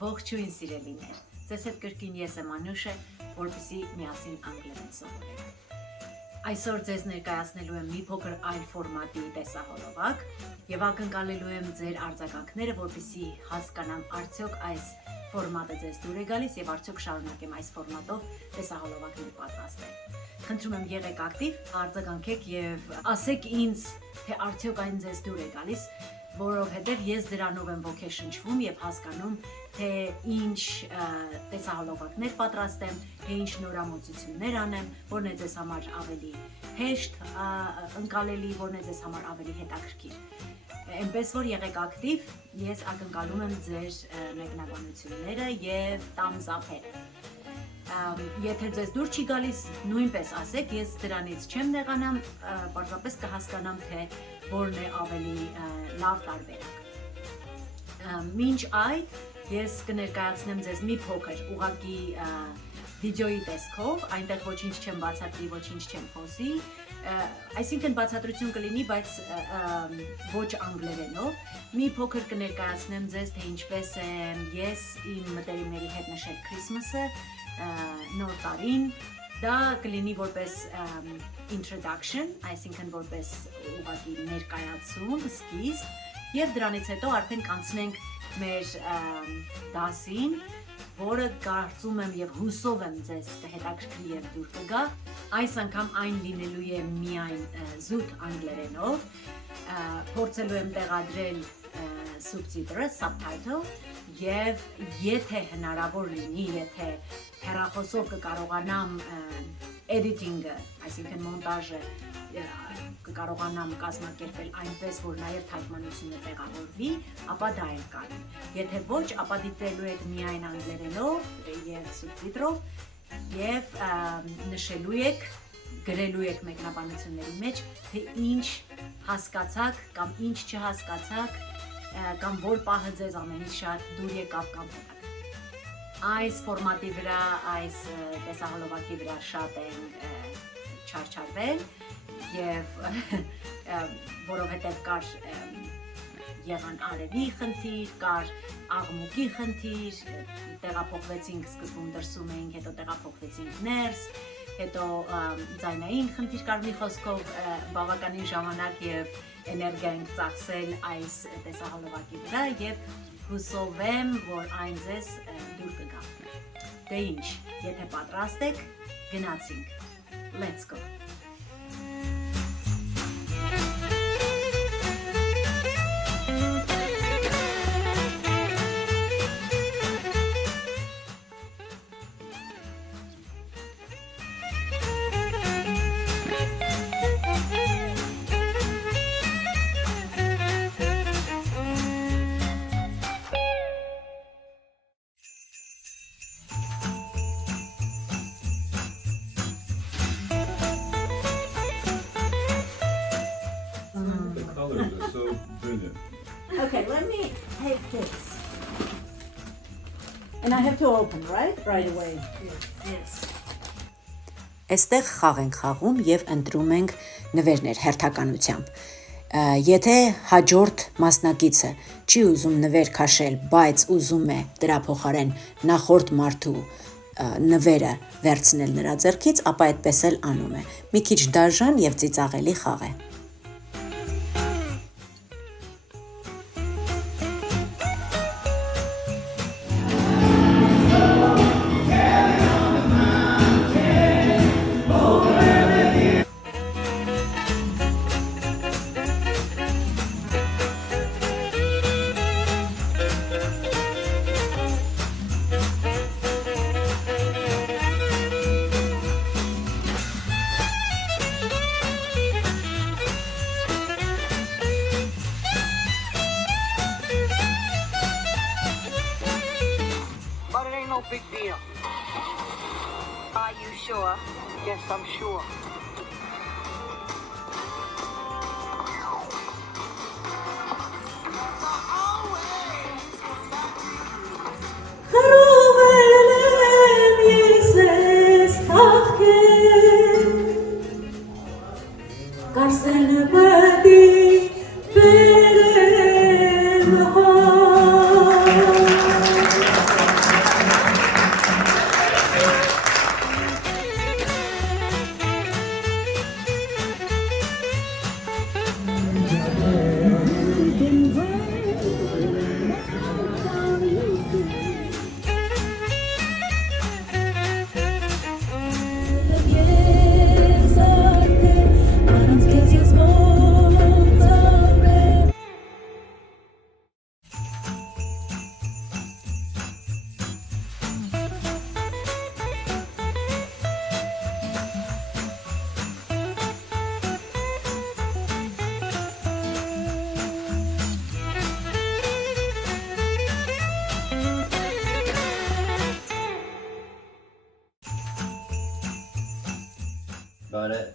Ողջույն սիրելիներ, ձեզ հետ կրկին ես եմ Անուշը, որպեսզի միասին անգլերեն սովորենք։ Այսօր ձեզ ներկայացնելու եմ մի փոքր այլ ֆորմատի տեսահոլովակ եւ ակնկալելու եմ ձեր արձագանքները, որպեսզի հասկանամ արդյոք այս ֆորմատը ձեզ դուր է գալիս եւ արդյոք շարունակեմ այս ֆորմատով տեսահոլովակներ պատրաստել։ Խնդրում եմ եղեք ակտիվ, արձագանքեք եւ ասեք ինձ, թե արդյոք այն ձեզ դուր է գալիս, որովհետև ես դրանով եմ ոգեշնչվում եւ հասկանում, թե ինչ տեսահոլովակներ պատրաստեմ, թե ինչ նորամուծություններ անեմ, որն է ձեզ համար ավելի հեշտ ընկալելի, որն է ձեզ համար ավելի հետաքրքիր։ Այնպես որ եղեք ակտիվ, ես ակնկալում եմ ձեր մեկնաբանությունները եւ տամզափերը։ Եթե ձեզ դուր չի գալիս, նույնպես ասեք, ես դրանից չեմ նեղանամ, պարզապես կհասկանամ, թե որն է ավելի լավ տարբերակ։ Մինչ այդ ես կներկայացնեմ ձեզ մի փոքր ուղղակի վիդեոյի տեսքով, այնտեղ ոչինչ չեմ բացատրի, ոչինչ չեմ խոսի, այսինքն բացատրություն կլինի, բայց ոչ անգլերենով, մի փոքր կներկայացնեմ ձեզ, թե ինչպես եմ ես իմ մտերիմների հետ նշել Քրիսմասը, նոր տարին, դա կլինի որպես introduction, այսինքն որպես ուղղակի ներկայացում, սկիզբ, եւ դրանից հետո արդեն կանցնենք մեր դասին, որը կարծում եմ եւ հուսով եմ ձեզ կհետաքրքրի եւ դուր կգա։ Այս անգամ այն լինելու է միայն զուտ անգլերենով, փորձելու եմ տեղադրել subtitle, subtitle եւ եթե հնարավոր լինի, եթե հեռախոսով կկարողանամ editing-ը, այսինքն մոնտաժը կկարողանամ կազմակերպել այնպես, որ նաև թարգմանությունը տեղավորվի, ապա դա էլ կանի։ Եթե ոչ, ապա դիտելու եք միայն անգլերենով եւ սուբտիտրով եւ նշելու եք, գրելու եք մեկնաբանությունների մեջ, թե ինչ հասկացաք կամ ինչ չհասկացաք, կամ որ պահը ձեզ ամենից շատ դուր եկավ կամ հետաքրքիր։ Այս ֆորմատի վրա, այս տեսահոլովակի վրա շատ են չարչարվել եւ որովհետեւ կար եղան արևի խնդիր, կար աղմուկի խնդիր, տեղափոխվեցինք սկզբում դրսում էինք, հետո տեղափոխվեցինք ներս, հետո ձայնային խնդիր կար, մի խոսքով բավականին ժամանակ եւ էներգիա ենք ծախսել այս տեսահոլովակի վրա եւ հուսով եմ, որ այն ձեզ դուր կգա։ Դե ինչ, եթե պատրաստ եք, գնացինք։ Let's go. So brilliant. Okay, let me take this. And I have to open, right? Right away. Yes. Այստեղ խաղ ենք խաղում եւ ընտրում ենք նվերներ հերթականությամբ։ Եթե հաջորդ մասնակիցը չի ուզում նվեր քաշել, բայց ուզում է դրա փոխարեն նախորդ մարդու նվերը վերցնել նրա ձեռքից, ապա այդպես էլ անում է։ Մի քիչ դաժան եւ ծիծաղելի խաղ է։ Big deal. Are you sure? Yes, I'm sure. bare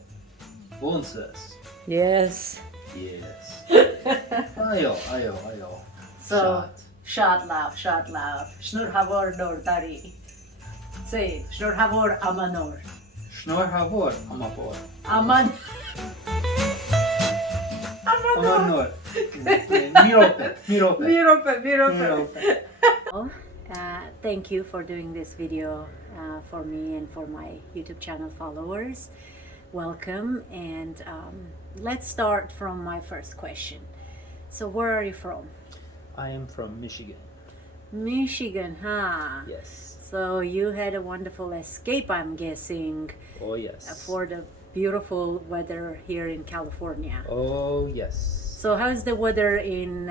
bonses. Yes. Yes. Ayo. So, shad lav. Shnur havor nor dari. Say it. Shnur havor amanor. Snor havor amapor. Aman. Amanor. Mirope. Thank you for doing this video for me and for my YouTube channel followers. Welcome, and let's start from my first question. So where are you from? I am from Michigan. Michigan, huh? Yes. So you had a wonderful escape, I'm guessing, Oh yes. for the beautiful weather here in California. Oh yes. So how's the weather in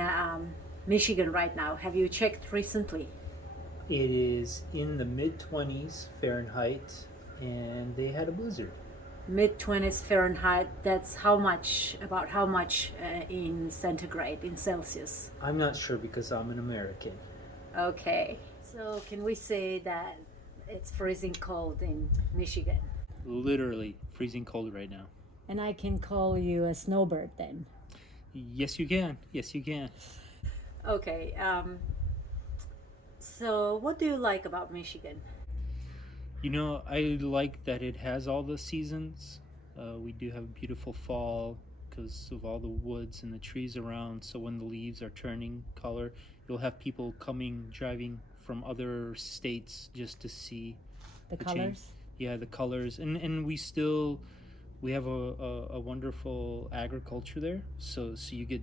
Michigan right now? Have you checked recently? It is in the mid-20s Fahrenheit, and they had a blizzard. Mid-20s Fahrenheit, that's how much, about how much in centigrade, in Celsius? I'm not sure because I'm an American. Okay, so can we say that it's freezing cold in Michigan? Literally freezing cold right now. And I can call you a snowbird then? Yes, you can. Yes, you can. Okay, so what do you like about Michigan? You know, I like that it has all the seasons. We do have a beautiful fall because of all the woods and the trees around. So when the leaves are turning color, you'll have people driving from other states just to see The change. colors? Yeah, the colors. And we have a wonderful agriculture there. So you get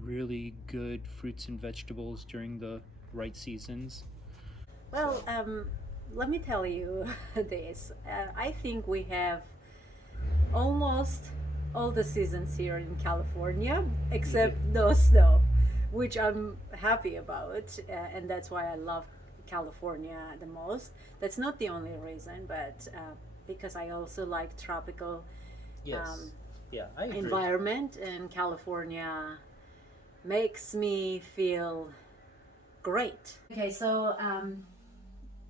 really good fruits and vegetables during the right seasons. Well, let me tell you this. I think we have almost all the seasons here in California, except no snow, which I'm happy about, and that's why I love California the most. That's not the only reason, but because I also like tropical Yes. Yeah, I agree. environment, and California makes me feel great. Okay, so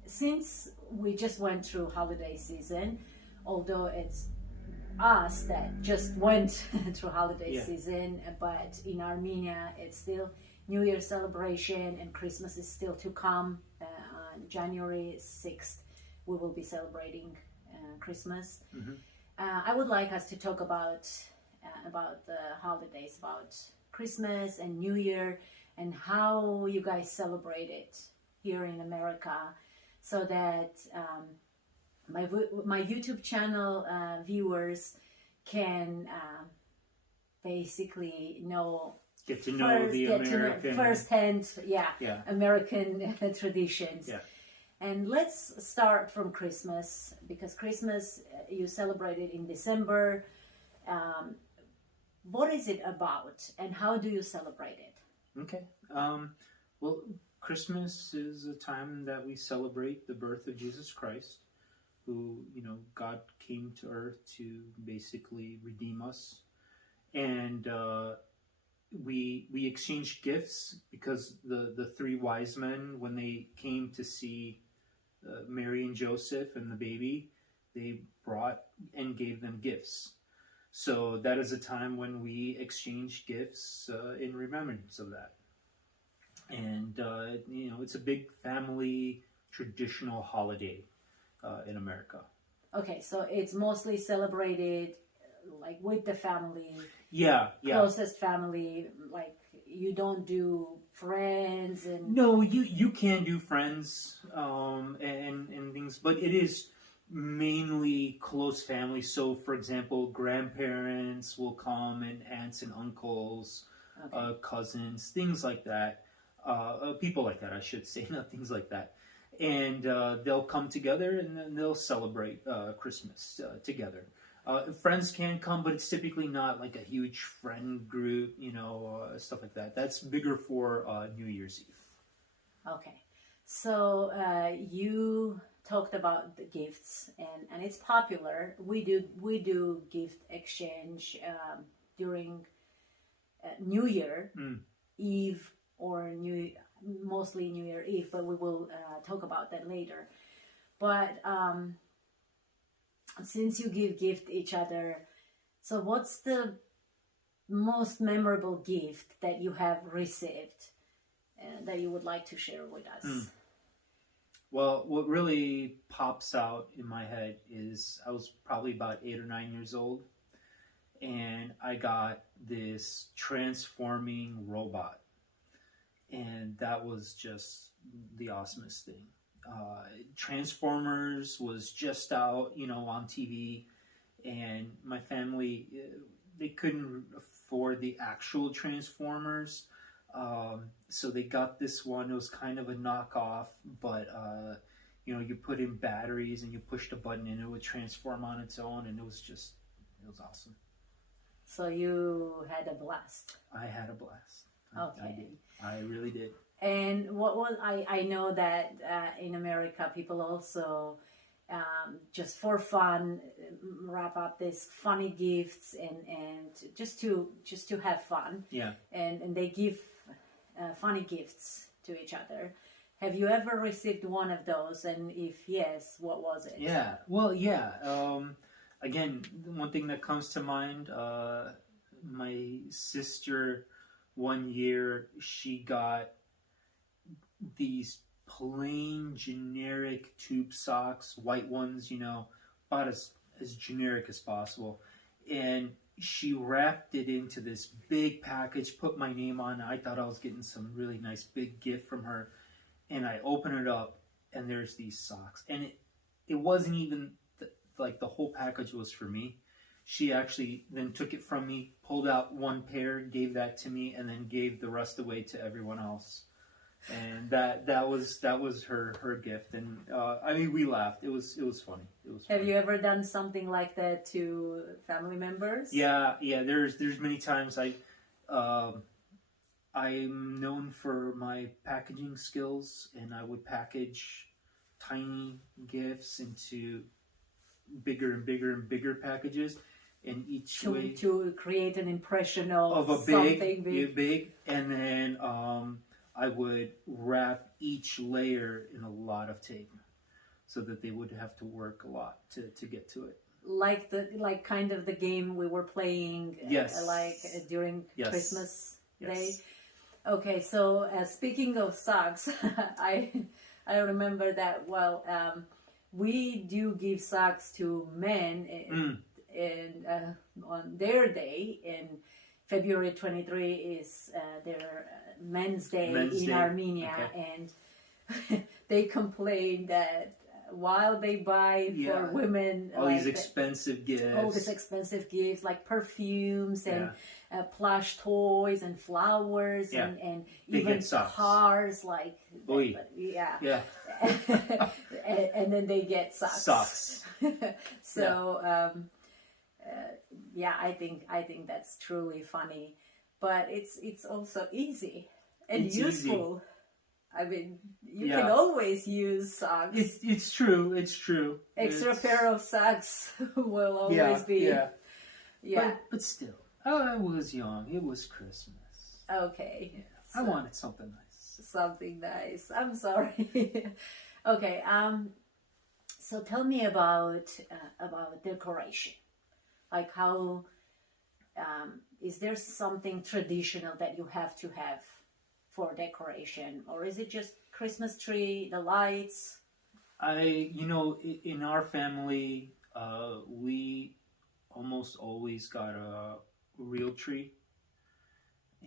since we just went through holiday season, although it's us that just went through holiday season, but in Armenia it's still New Year celebration, and Christmas is still to come. On January 6th we will be celebrating Christmas. I would like us to talk about the holidays, about Christmas and New Year, and how you guys celebrate it here in America, so that my YouTube channel viewers can basically Get to know the American firsthand, American traditions. Yeah. And let's start from Christmas, because Christmas you celebrate it in December. What is it about, and how do you celebrate it? Okay. Well, Christmas is a time that we celebrate the birth of Jesus Christ, who, God came to earth to basically redeem us. And we exchange gifts, because the three wise men, when they came to see Mary and Joseph and the baby, they brought and gave them gifts. So that is a time when we exchange gifts in remembrance of that. And, it's a big family traditional holiday in America. Okay, so it's mostly celebrated like with the family. Yeah. Closest family, like you don't do friends and... No, you can do friends and things, but it is mainly close family. So, for example, grandparents will come, and aunts and uncles, cousins, things like that. People like that, I should say, not things like that. And they'll come together, and then they'll celebrate Christmas together. Friends can come, but it's typically not like a huge friend group, stuff like that. That's bigger for New Year's Eve. Okay, so you talked about the gifts, and it's popular. We do gift exchange during New Year Eve, or mostly New Year Eve, but we will talk about that later. But since you give gift each other, so what's the most memorable gift that you have received that you would like to share with us? Well, what really pops out in my head is I was probably about 8 or 9 years old, and I got this transforming robot, and that was just the awesomest thing. Transformers was just out, on TV, and my family, they couldn't afford the actual Transformers, so they got this one. It was kind of a knockoff, but you put in batteries and you pushed a button and it would transform on its own, and it was awesome. So you had a blast. I had a blast. Okay. I did. I really did. And what was I know that in America people also just for fun wrap up these funny gifts and just to have fun. Yeah. And they give funny gifts to each other. Have you ever received one of those? And if yes, what was it? Yeah. Well, yeah. Again, one thing that comes to mind, my sister, one year, she got these plain generic tube socks, white ones, about as generic as possible. And she wrapped it into this big package, put my name on it. I thought I was getting some really nice big gift from her. And I open it up, and there's these socks. And it wasn't even the whole package was for me. She actually then took it from me, pulled out one pair, gave that to me, and then gave the rest away to everyone else. And that was her gift. And we laughed. It was funny. It was funny. Have you ever done something like that to family members? Yeah. There's many times I'm known for my packaging skills, and I would package tiny gifts into bigger and bigger and bigger packages, and each way to create an impression of a something big, and then I would wrap each layer in a lot of tape, so that they would have to work a lot to get to it. Like kind of the game we were playing. Yes. During Yes. Christmas Yes. Day. Okay, so speaking of socks, I remember that. We do give socks to men on their day, and February 23 is their Men's Day in Armenia, okay. and they complain that while they buy for women all these expensive gifts, like perfumes and plush toys and flowers and even cars, and then they get socks. So I think that's truly funny, but it's also easy and useful. Easy. You can always use socks. It's true. Extra pair of socks will always be. Yeah. But still, I was young. It was Christmas. Okay. Yeah. I wanted something nice. Something nice. I'm sorry. Okay. So tell me about decoration. Like how is there something traditional that you have to have for decoration, or is it just Christmas tree, the lights? In our family, we almost always got a real tree,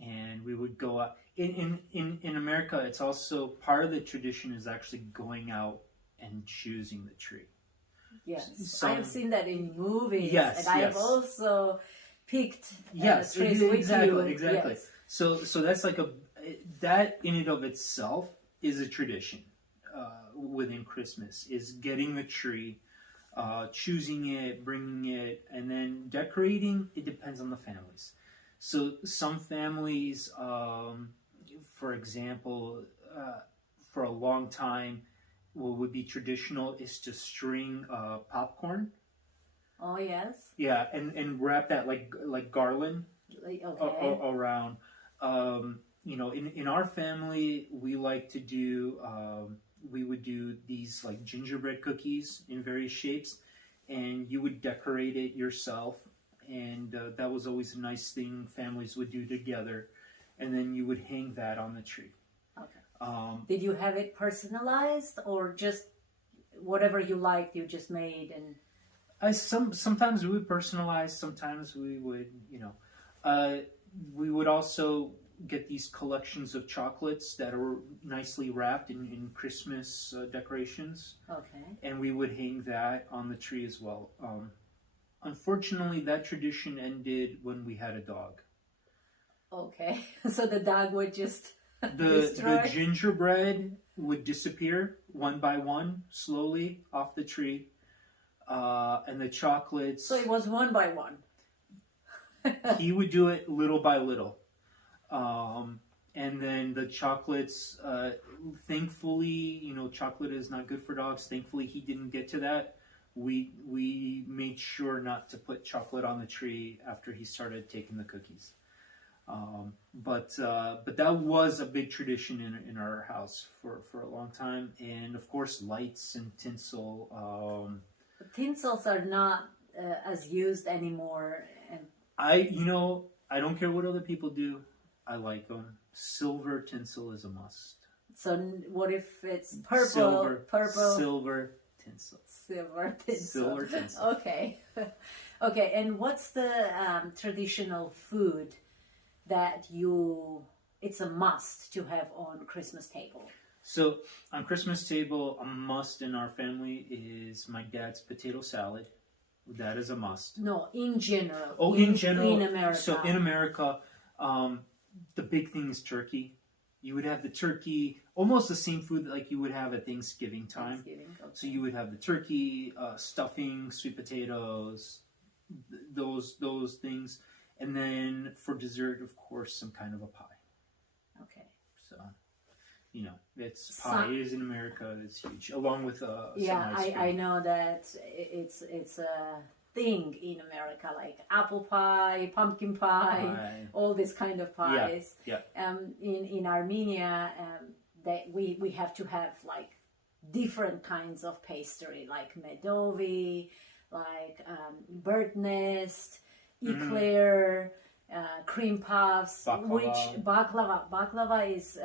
and we would go out. In America, it's also part of the tradition is actually going out and choosing the tree. Yes, I have seen that in movies, yes, and I have also picked trees exactly, with you. exactly. Yes. So that's like that in and of itself is a tradition within Christmas, is getting the tree, choosing it, bringing it, and then decorating. It depends on the families. So some families, for example, for a long time, what would be traditional is to string popcorn. Oh yes. Yeah, and wrap that like garland around. In our family, we like to do. We would do these like gingerbread cookies in various shapes, and you would decorate it yourself, and that was always a nice thing families would do together, and then you would hang that on the tree. Okay. Did you have it personalized, or just whatever you liked you just made? And sometimes we would personalize, sometimes we would, we would also get these collections of chocolates that are nicely wrapped in Christmas decorations. Okay. And we would hang that on the tree as well. Unfortunately, that tradition ended when we had a dog. Okay. So the dog would just the gingerbread would disappear one by one, slowly off the tree. And the chocolates... So it was one by one. He would do it little by little. And then the chocolates, thankfully, chocolate is not good for dogs. Thankfully, he didn't get to that. We made sure not to put chocolate on the tree after he started taking the cookies. But that was a big tradition in our house for a long time. And of course, lights and tinsel. Tinsels are not as used anymore. And I don't care what other people do. I like them. Silver tinsel is a must. So what if it's purple? Silver tinsel. Silver tinsel. Silver tinsel. Okay. Okay, and what's the traditional food that it's a must to have on Christmas table? So on Christmas table, a must in our family is my dad's potato salad. That is a must. No, in general. Oh, in general. In America. So in America, the big thing is turkey. You would have the turkey, almost the same food like you would have at Thanksgiving time. Okay. So you would have the turkey, stuffing, sweet potatoes, those things. And then for dessert, of course, some kind of a pie. Okay. So, it's pie is in America. It's huge, along with some ice cream. I know that it's a thing in America, like apple pie, pumpkin pie, all this kind of pies. Yeah. In Armenia, that we have to have like different kinds of pastry, like medovi, like bird nest, eclair, cream puffs, which baklava is.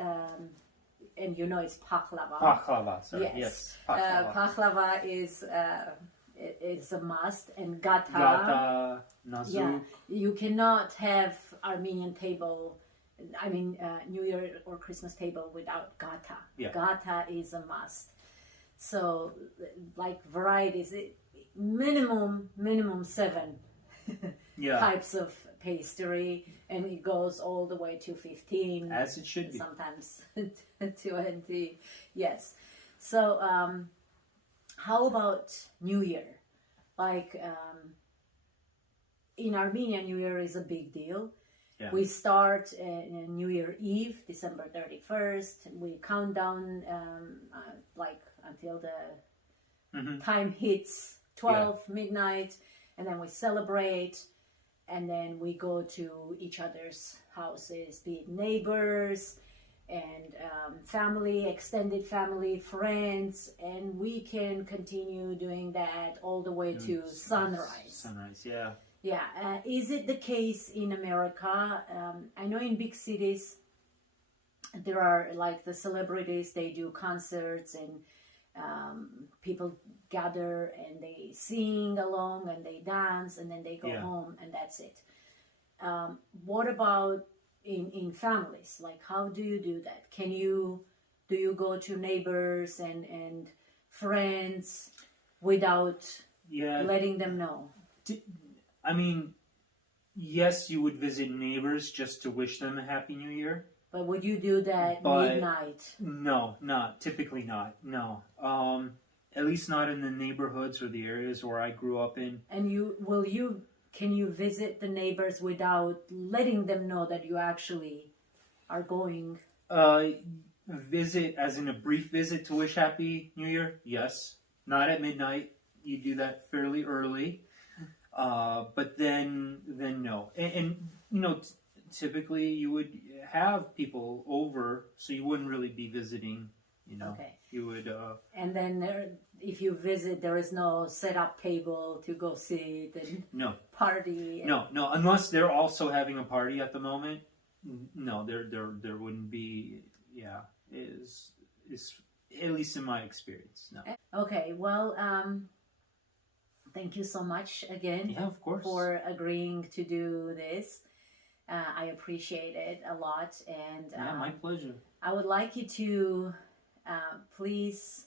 And it's paklava. Paklava, sorry. Yes. Paklava is a must, and gata. Gata, nazuk. Yeah, you cannot have Armenian table. New Year or Christmas table without gata. Yeah. Gata is a must. So, like varieties, minimum 7 types of pastry, and it goes all the way to 15, as it should be, sometimes 20. Yes. So how about New Year? Like in Armenia, New Year is a big deal. Yeah. We start New Year Eve, December 31st. We count down like until the time hits 12 midnight, and then we celebrate. And then we go to each other's houses, be it neighbors and family, extended family, friends, and we can continue doing that all the way to sunrise. Sunrise, yeah. Yeah. Is it the case in America? I know in big cities there are like the celebrities, they do concerts and people gather and they sing along and they dance and then they go home and that's it. What about in families? Like, how do you do that? Do you go to neighbors and friends without letting them know? Yes, you would visit neighbors just to wish them a Happy New Year. But would you do that midnight? No, typically not. No, at least not in the neighborhoods or the areas where I grew up in. And can you visit the neighbors without letting them know that you actually are going? Visit, as in a brief visit to wish Happy New Year? Yes, not at midnight. You do that fairly early, but then no, and typically you would have people over, so you wouldn't really be visiting You know, Okay. you would. And then if you visit, there is no set up table to go sit and No. party. No, unless they're also having a party at the moment. No, there wouldn't be. Yeah, is at least in my experience. No. Okay, well, thank you so much again Yeah, of course. for agreeing to do this. I appreciate it a lot, and Yeah, my pleasure. I would like you to please,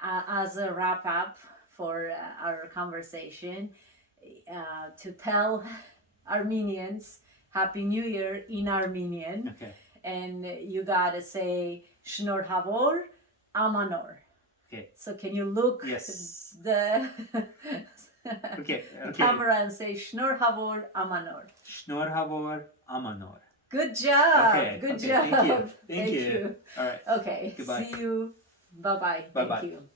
as a wrap up for our conversation, to tell Armenians Happy New Year in Armenian. Okay. And you gotta say Shnorhavor Amanor. Okay. So can you look Yes. the Okay. camera and say Shnorhavor Amanor? Shnorhavor Amanor. Good job. Okay. Good okay, job. Thank you. All right. Okay. Goodbye. See you. Bye bye. Bye-bye. Thank you.